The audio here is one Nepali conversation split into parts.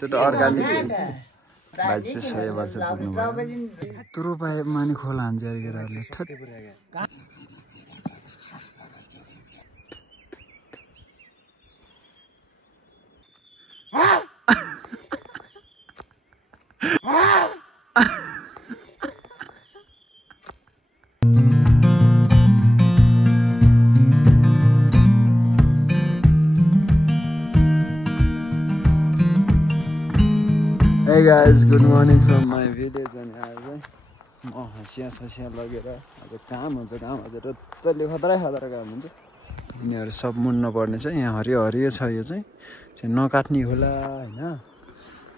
यस्तो त अर्गानिक बाजे चाहिँ 100 वर्ष पुग्नु भयो तुरो पाए मानि खोला हान्छ यार केराहरूले Hey guys, good morning from my village and म हँसिया लगेर अब काम हुन्छ काम हजुर रत्तले खतरा काम हुन्छ यिनीहरू सब मुन्न पर्ने छ यहाँ हरियो छ यो चाहिँ नकाट्ने होला हैन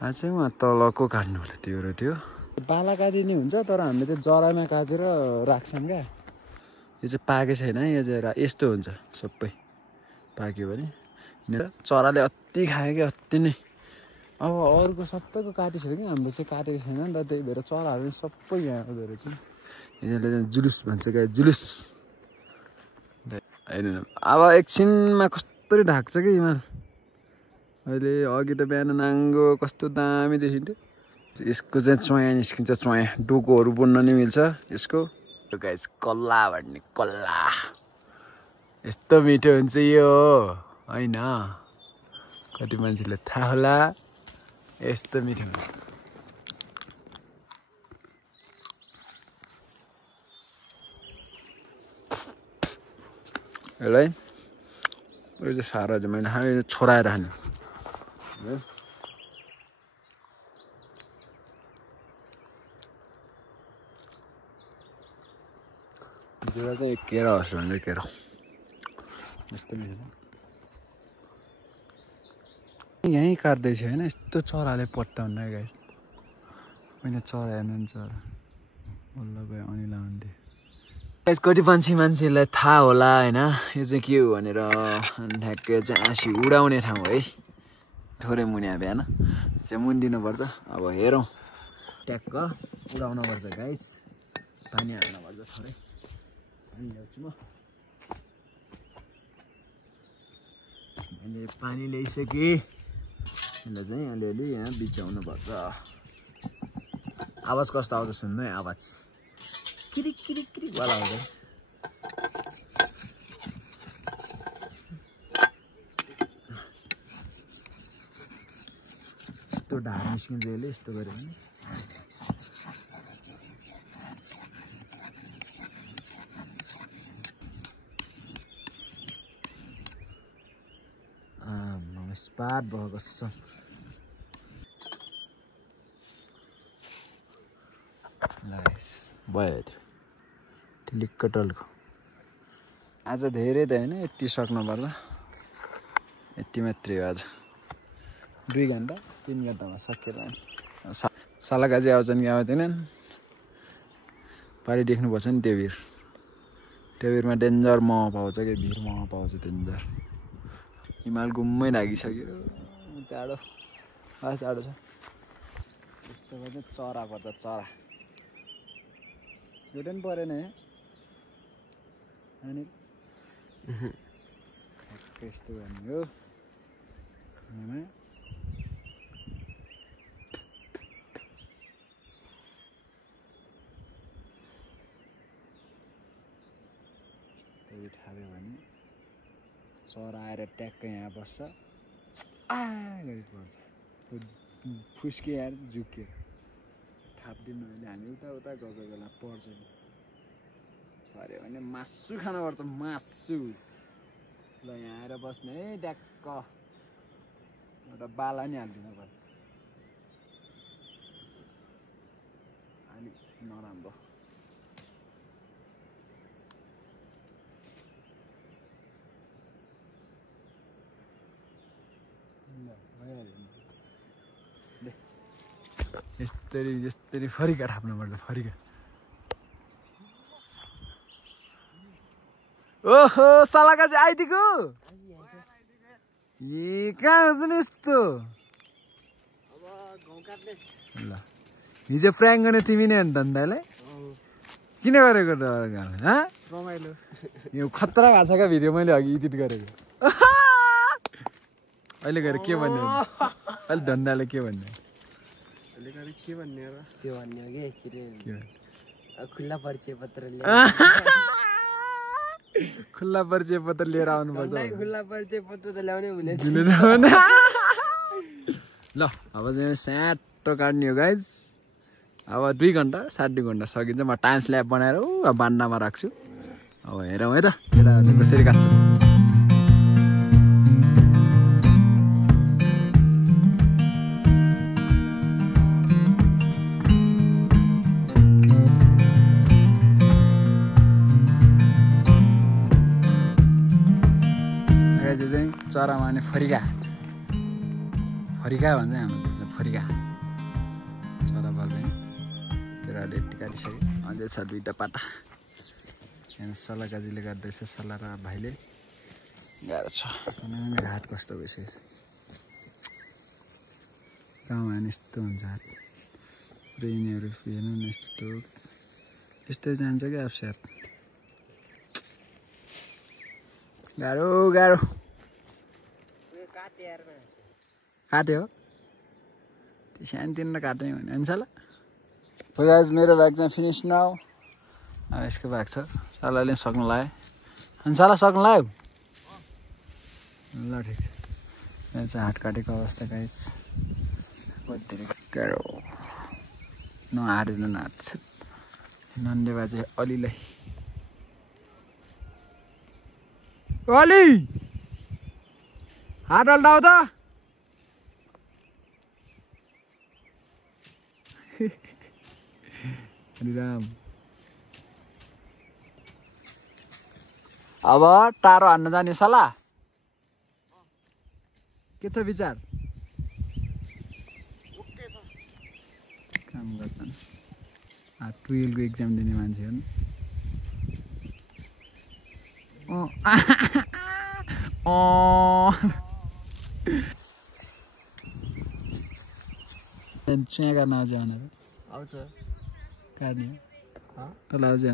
आज चाहिँ उहाँ तलको काट्नु होला त्यो बाला काटिने हुन्छ तर हामीले चाहिँ जरामा काटेर राख्छौँ क्या यो चाहिँ पाके छैन यो चाहिँ यस्तो हुन्छ सबै पाक्यो भने यिनीहरू चराले अति खायो कि अति नै अब अरूको सबैको काटिसक्यो कि हाम्रो चाहिँ काटेको छैन नि त त्यही भएर चराहरू सबै यहाँ हुँदो रहेछ यिनीहरूले जुलुस भन्छ क्या जुलुस होइन अब एकछिनमा कस्तरी ढाक्छ कि हिमाल अहिले अघि त बिहान नाङ्गो कस्तो दामी देखिन्थ्यो यसको चाहिँ चोया निस्किन्छ चोया डोकोहरू बुन्न नि मिल्छ यसको गाइस कल्ला भन्ने कल्ला यस्तो मिठो हुन्छ यो होइन कति मान्छेलाई थाहा होला यस्तो मिठो यसलाई यो चाहिँ साह्रो चाहिँ मैले हामी छोराएर खानु जेरा चाहिँ केरा होस् भने केरा यस्तो मिठो यहीँ काट्दैछ होइन यस्तो चराले पट्टाउनु गाइस मैले चरा हेर्नु नि चरा बल्ल गयो अनिला हुन्थे गाइस कति मान्छेलाई थाहा होला होइन यो चाहिँ के हो भनेर ठ्याक्कै चाहिँ आँसी उडाउने ठाउँ है थोरै मुन्या बिहान चाहिँ मुनिदिनुपर्छ अब हेरौँ ट्याक्क उडाउनुपर्छ गाइस पानी हाल्नुपर्छ थोरै पानी ल्याउँछु म मैले पानी ल्याइसकेँ यसलाई चाहिँ अलिअलि यहाँ बिचाउनु पर्छ आवाज कस्तो आउँछ सुन्नु है आवाज किरिक किरिक किरिक वाला आउँछ यस्तो ढाड निस्किन्छ यसले यस्तो गऱ्यो भने स्पाट भएको छ भयो लिक्क टल्को आज धेरै त होइन यति सक्नुपर्छ यति मात्रै हो आज 2 घन्टा 3 घन्टामा सकेर सालाकाजी आउँछन् कि आउँदैनन् पारि देख्नुपर्छ नि त्यो भिरमा डेन्जर मह पाउँछ कि भिर मह पाउँछ डेन्जर हिमाल घुम्मै लागिसक्यो टाढो टाढो छ यस्तो चाहिँ चरा पर्छ चरा एउटा पनि परेन है अनि यस्तो गर्ने हो त्यही थाल्यो भने चरा आएर ट्याक्कै यहाँ बस्छ गरी पर्छ फुस्के आएर झुक्यो थाप्दिनु अहिले हामी उता गएको बेला पर्छ नि पर्यो भने मासु खानुपर्छ मासु ल यहाँ आएर बस्ने है ट्याक्क एउटा बाला नि हालिदिनु पर्छ अलिक नराम्रो यस्तरी फरिका थाप्नु पर्छ फरिका ओहो सालाका चाहिँ आइदिएको ए कहाँ हुन्छ नि यस्तो ल हिजो प्राङ्क गर्ने तिमी नै अन्त दाइलाई किन गरेको रमाइलो यो खतरा भएको छ क्या भिडियो मैले अघि एडिट गरेको अहिले गएर के भन्ने अलि धन्दाले के भन्ने के भन्ने र त्यो भन्ने हो के रे के खुल्ला परिचय पत्र लिएर खुल्ला परिचय पत्र लिएर आउनुपर्छ खुल्ला परिचय पत्र त ल्याउनै हुनेछ ल अब चाहिँ स्याटो काट्ने हो गाइज अब 2 घन्टा 2.5 घन्टा सकिन्छ म टाइम स्ल्याब बनाएर अब बान्नामा राख्छु अब हेरौँ है त केटाहरूले कसरी काट्छ चाहिँ चरा माने फरिका फरिका भन्छ हाम्रो फरिका चरा बजाइ केटाहरूले यति काटिसक्यो अझै छ 2टा पाटा यहाँ सल्लाह काजीले गर्दैछ सल्लाह र भाइले गाह्रो छ मेरो हात कस्तो भइसकेको छ गाउँमा यस्तो हुन्छ हात ब्रेनहरू हेर्नु न यस्तै जान्छ क्या अप्स्याप गाह्रो गाह्रो काट्यो त्यो सानोतिनो काट्यो भने हुन्छ ल सो गाइज मेरो ब्याग चाहिँ फिनिस नाउ अब यसको ब्याग छ सालाले सक्नु लाग्यो अनि साला सक्नु लाग्यो ल ठिक छ यहाँ चाहिँ हात काटेको अवस्था गाइज धेरै गाह्रो नहारेन हात नन्दे बाजे अलिलाई अलि हात अल्टाउ त राम अब टाढो हान्न जाने सल्लाह के छ विचार काम गर्छन् 12 को एक्जाम दिने मान्छे हो नि चुया गर्न आउँछ भनेर आउँछ काट्ने तल आउँछ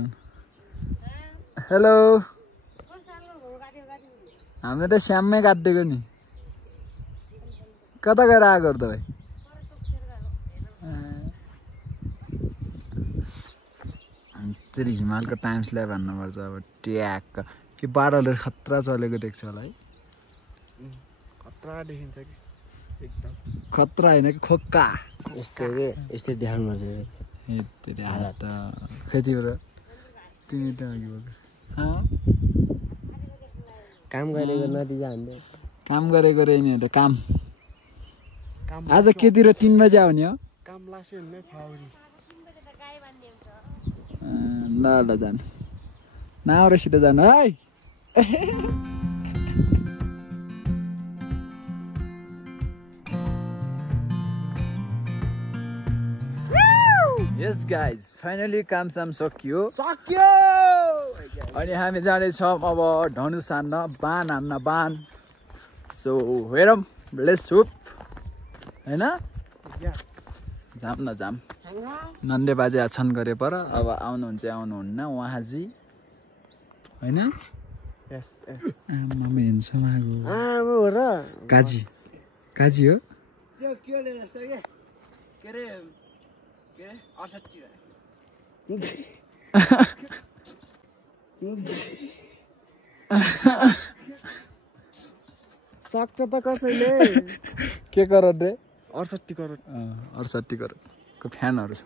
हेलो हामी त श्याममै काटिदिएको नि कता गएर आएको तपाईँ फेरि हिमालको टाइम स्ल्याब हान्नुपर्छ अब ट्याक कि बाटोले खतरा चलेको देख्छ होला है खतरा देखिन्छ कि एकदम खतरा होइन कि खोक्का यस्तै देखाउनुपर्छ यति हात खै तिम्रो तिमी त अघि काम गरेको नतिजा हान्दै काम गरेको रे नि त काम आज केतिर 3 बजे आउने हो काम लास्यो भने फाउरी ल ल जानु नाउरेसित जानु है यस गाइज फाइनली काम साम सकियो अनि हामी जानेछौँ अब धनु सान्न बाण हान्न बाण सो हेरौँ लेट्स हुप हैन जाम न जाम नन्दे बाजे आछन् गरे पर अब आउनुहुन्छ आउनुहुन्न उहाँजी हैन यस यस मम्मी हिँड्छ मागो आमा हो र काजी काजी हो यो के ले जस्तो के रे 68 सक्छ त कसैले के करोड रे 68 करोड 68 करोडको फ्यानहरू छ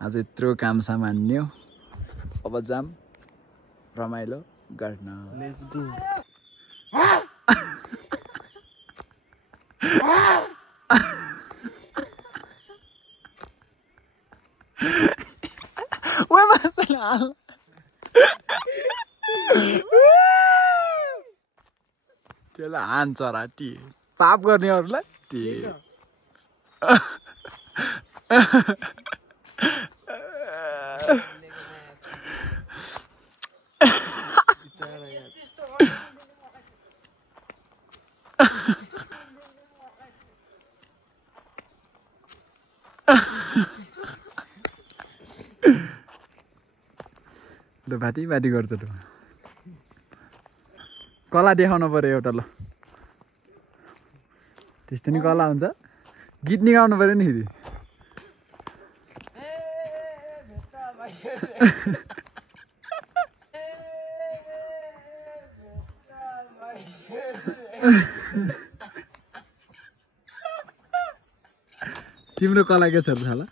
आज यत्रो काम सामान्यो अब जाम रमाइलो गर्न लेट्स गो ओए मसला त्यसलाई हान्छ र ती पाप गर्नेहरूलाई ती ल भाती भाती गर्छ त कला देखाउनु पर्यो एउटा ल त्यस्तो नि कला हुन्छ गीत निगाउनु पर्यो नि फेरि तिम्रो कला के छ होला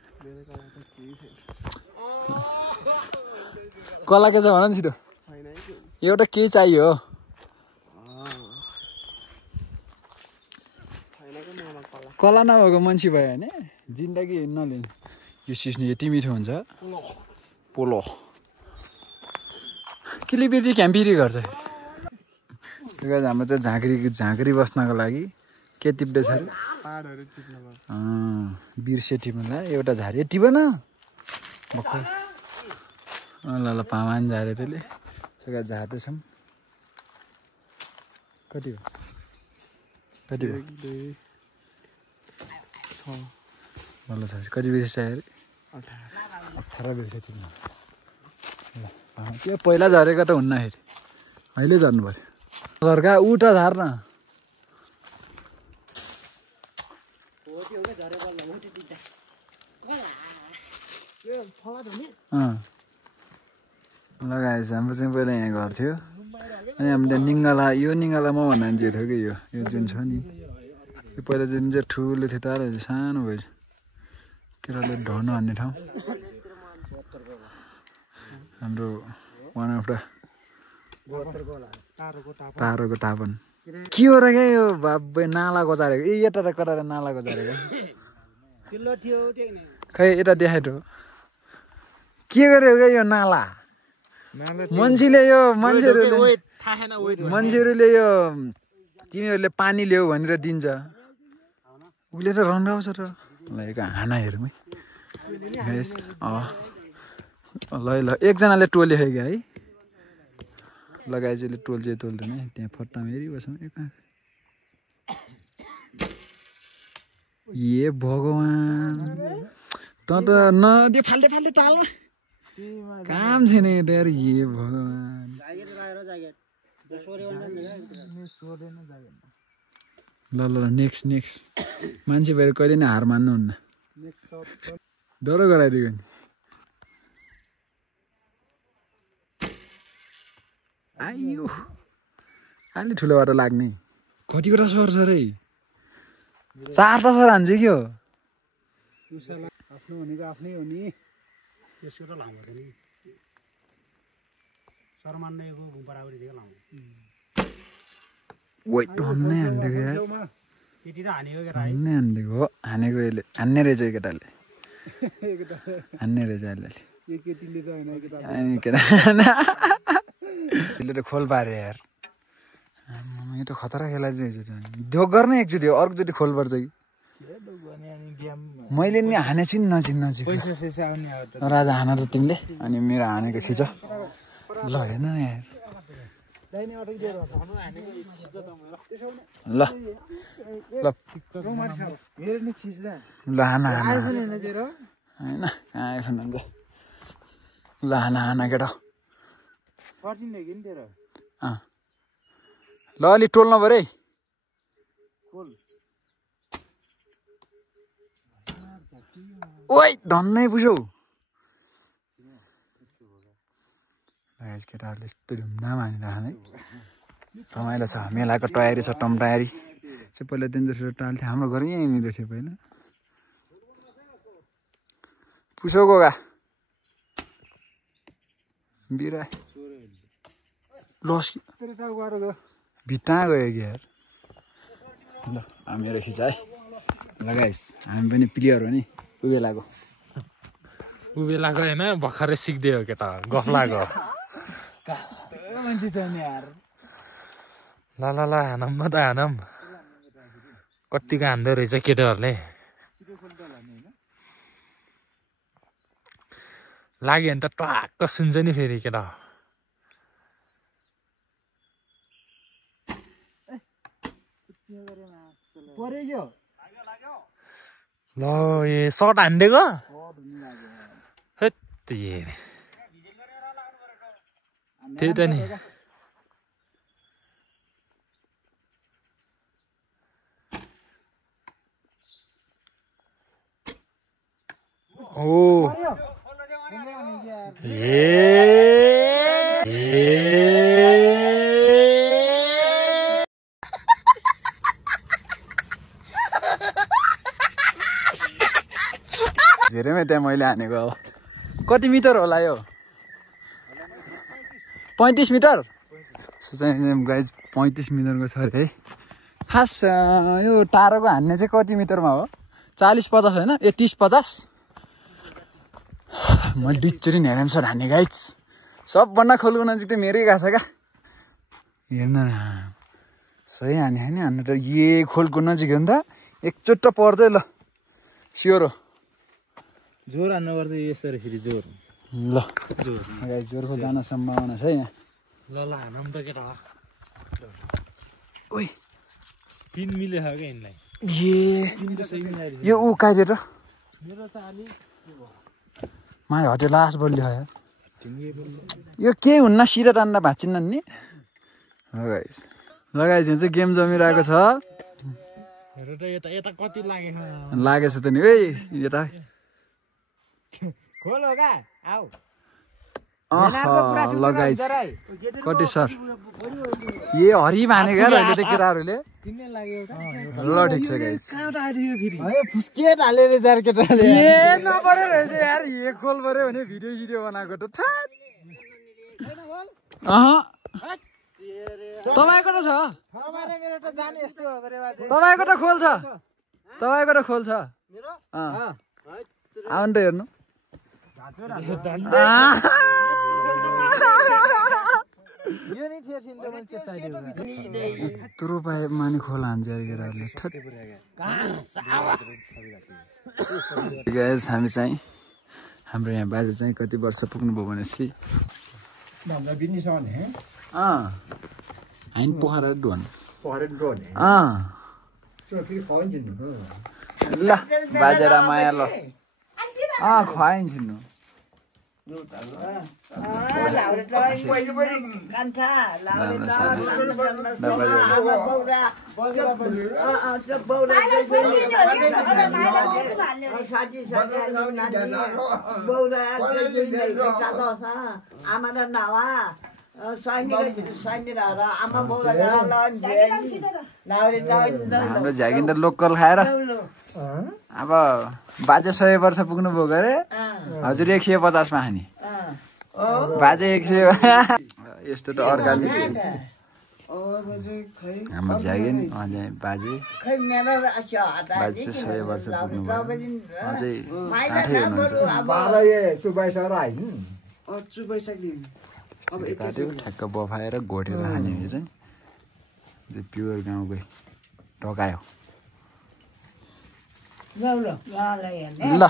कला के छ भन नि छिटो एउटा के चाहियो कला नभएको मान्छे भयो भने जिन्दगी नलिने यो सिस्नु यति मिठो हुन्छ पोलो किलिबिर्ची क्याम्पिरी गर्छ हाम्रो चाहिँ झाँक्री बस्नको लागि के टिप्दैछ अरे बिर्से टिप्नुलाई एउटा झारे टिप न भर्खर ल ल पामान झारे त्यसले सगा झार्दैछौँ कति हो कति हो ल छ कति बिर्से चाहियो अरे 18 बिर्से टिप्नु ल त्यो पहिला झरेको त हुन्न फेरि अहिले झर्नु पर्यो घरका उठा झार्न लगाएछ हाम्रो चाहिँ पहिला यहाँ घर थियो अनि हामीले निङ्गला यो निङ्गला म भन्दा जे थियो कि यो जुन छ नि यो पहिला जुन चाहिँ ठुलो थियो तर सानो भएछ केटाले ढड्नु हान्ने ठाउँ हाम्रो वान अफ द टाढोको टापन के हो र क्या यो बाबै नाला गजारेको ए यता कटाएर नाला गजारेको खै यता देखाइ त के गर्यो क्या यो नाला मान्छेले यो मान्छेहरूले यो तिमीहरूले पानी ल्याऊ भनेर दिन्छ उसले त रन्डाउँछ र ल एक हाना हेरौँ है ल ल एकजनाले टोल्यो क्या है लगाए चाहिँ टोल चाहिँ टोल्दैन है त्यहाँ फट्टामा हेरिबस्छौँ ए भगवान् त त नदियो फाल्दै फाल्दै टालमा काम छैन यता यार ए भगवान् ल ल नेक्स्ट मान्छे भएर कहिले नै हार मान्नुहुन्न डह्रो गराइदिएको नि आइयो अलि ठुलो बाटो लाग्ने कतिवटा सर छ रे 4 सर हान्छ के हो आफ्नो भनेको आफ्नै हो नि त्यसको त लामो छ नि सर मान्नेको बराबरी दिएको लामो वेट भन्ने हान्देको यार यति त हानेको केटा हान्ने हान्देको हो हानेको यसले हान्ने रहेछ केटाले हान्ने रहेछ यसले यो केटीले त हैन केटा यसले त खोल पारे यार यो त खतरा खेलाडी रहेछ ढोक गर्ने एकचोटि अर्कोचोटि खोल पर्छ कि मैले नि हानेछु नि नजिक राजा हान त तिमीले अनि मेरो हानेको खिच ल हेर्नु न यार ल ल ल हाना होइन आइफोन हुन्छ ल हाना केटा ल अलि टोल्नु पऱ्यो है ओइ धन्नै पुग्यौ केटाहरूले यस्तो धुमधाम हानिरहेको है रमाइलो छ मेलाको तयारी छ टम तयारी चाहिँ पहिला दिन जस्तो टाल थियो हाम्रो घर यहीँनिर थियो पहिला पुसौ गोगा बिरा लस भित्ता गयो कि यार ल मेरो खिच है ल गाइस हामी पनि प्लेयर हो नि उबेलाको होइन भर्खरै सिक्दै हो केटा गफ लाग्यो मान्छे छैन यार ल हानम म त हानम कतिको हान्दो रहेछ केटाहरूले लाग्यो भने त टक्क सुन्छ नि फेरि केटा ल ए सर्ट हानिदिएको त्यही त नि ओ धेरैमै त्यहाँ मैले हानेको अब कति मिटर होला यो 35 मिटर गाइज 35 मिटरको छ अरे है खास यो टाढोको हान्ने चाहिँ कति मिटरमा हो 40-50 होइन ए 30-50 मैले डिचरी हेरेमसर हाने गाइज सबभन्दा खोलको नजिक त मेरै गएको छ क्या हेर्न सही हाने होइन हान्नु त ए खोलको नजिक हो नि त एकचोटि पर्छ ल स्योर हो जोर हान्नुपर्छ यसरी फेरि जोर ल गाइज जोरको जान सम्भावना छ यहाँ ल हानौँ त केटा ओइ 3 मिले छ क्या यिनलाई यो ऊ काइरे र मेरो त अलि माइ हटे लास बोल्यो यार यो के हुन्न सिरा टान्न भाँचिन्न नि लगाइस चाहिँ गेम जमिरहेको छ हेर त यता कति लागेछ त नि है यता खोल हो का आऊ लगाइस कति सर ए हरि भनेको अहिले त केटाहरूले ल ठिक छ गाइस फुस्के हाले रे यार केटाले ए नपरे रहेछ यार ए खोल पर्यो भने भिडियो बनाएको त तपाईको त छ मेरो त जाने यस्तो हो गरे बाजे तपाईको त खोल छ तपाईको त खोल छ आउनु त हेर्नु यत्रो पाए माने खोला हान्छ केटाहरूले गाइस हामी चाहिँ हाम्रो यहाँ बाजे चाहिँ कति वर्ष पुग्नुभयो भनेपछि होइन पोखरा डोन ल बाजेर माया ल खुवाइन्छ नि हाम्रो झ्यागिन त लोकल खाएर अब बाजे 100 वर्ष पुग्नुभयो गरे हजुर 150 मा खाने बाजे 100 यस्तो त अर्गानिक हाम्रो झ्यागिन अनि बाजे 100 वर्ष पुग्नुभयो अझै काठै हुनुहुन्छ ठ्याक्क बफाएर घोटेर खाने चाहिँ प्योर गाउँकै टकायो ल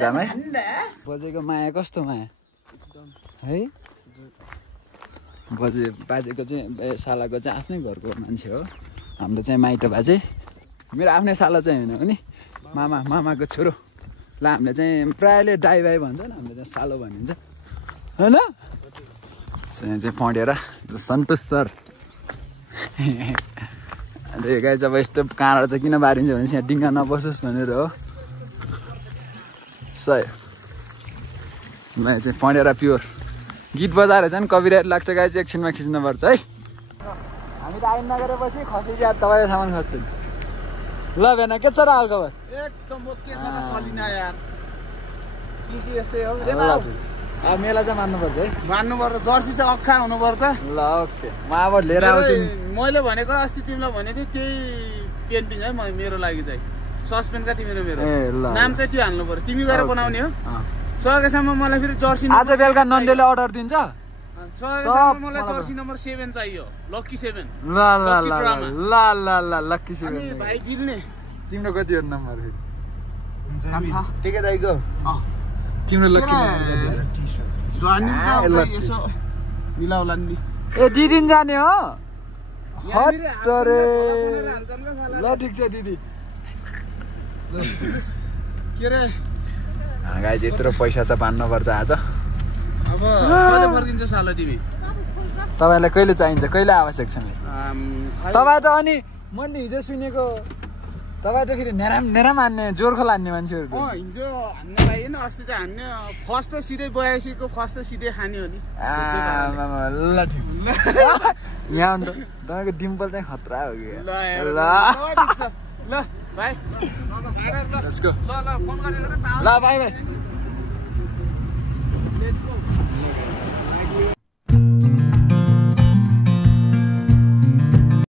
जामै बजेको माया कस्तो माया है बाजेको चाहिँ सालाको चाहिँ आफ्नै घरको मान्छे हो हाम्रो चाहिँ माइतो बाजे मेरो आफ्नै साला चाहिँ होइन भने मामाको छोरो ल हामीले चाहिँ प्रायःले दाइ भाइ भन्छन् हामीले चाहिँ सालो भनिन्छ होइन चाहिँ पढेर सन्तोष सर अन्त यो गाई चाहिँ अब यस्तो काँडा चाहिँ किन बारिन्छ भने यहाँ डिङ्गा नबसोस् भनेर हो सय मलाई चाहिँ पढेर प्योर गीत बजाएर चाहिँ कपिराइट लाग्छ गाई चाहिँ एकछिनमा खिच्नुपर्छ है हामी त आइन नगरेपछि खसी या तपाईँको सामान खस्छ ल भेना के छ र हाल खबर एकदम ओके छ सलिना यार के यस्तै हो अब मेला चाहिँ मान्नुपर्छ है मान्नुपर्छ जर्सी चाहिँ अक्खा हुनुपर्छ ल ओके म अब लिएर आउँछु मैले भनेको अस्ति तिमीलाई भनेको थिएँ त्यही पेन्टिङ है मेरो लागि चाहिँ सस्पेन्ड का तिम्रो मेरो नाम चाहिँ त्यो हाल्नु पर्यो तिमी गएर बनाउने हो सकेसम्म मलाई फेरि जर्सी आज बेलुका नन्दीले अर्डर दिन्छ सकेसम्म मलाई जर्सी नम्बर 7 चाहियो लकी 7 ल ल ल ल ल ल लकी 7 अनि भाइ गिल्ने तिम्रो कति हो नम्बर फेरि अच्छा टेके दाइको तिम्रो लकी यसो मिलाउला नि ए दिदिन जाने हो हटरे ल ठिक छ दिदी के रे गाइस यत्रो पैसा चाहिँ बान्नुपर्छ आज अब कहिले फर्किन्छ साला तिमी तपाईलाई कहिले चाहिन्छ कहिले आवश्यक छ तपाईँ त अनि मैले हिजो सुनेको तपाईँ त फेरि नेराम हान्ने जोर्खो लान्ने मान्छेहरू हिजो हान्न पाइएन अस्ति त हान्ने फर्स्ट त सिधै 82को फर्स्ट त सिधै खाने हो नि ल ठिक यहाँ अन्त तपाईँको डिम्पल चाहिँ खतरा हो कि ल भाइ ल फोन गरेर ल बाई बाई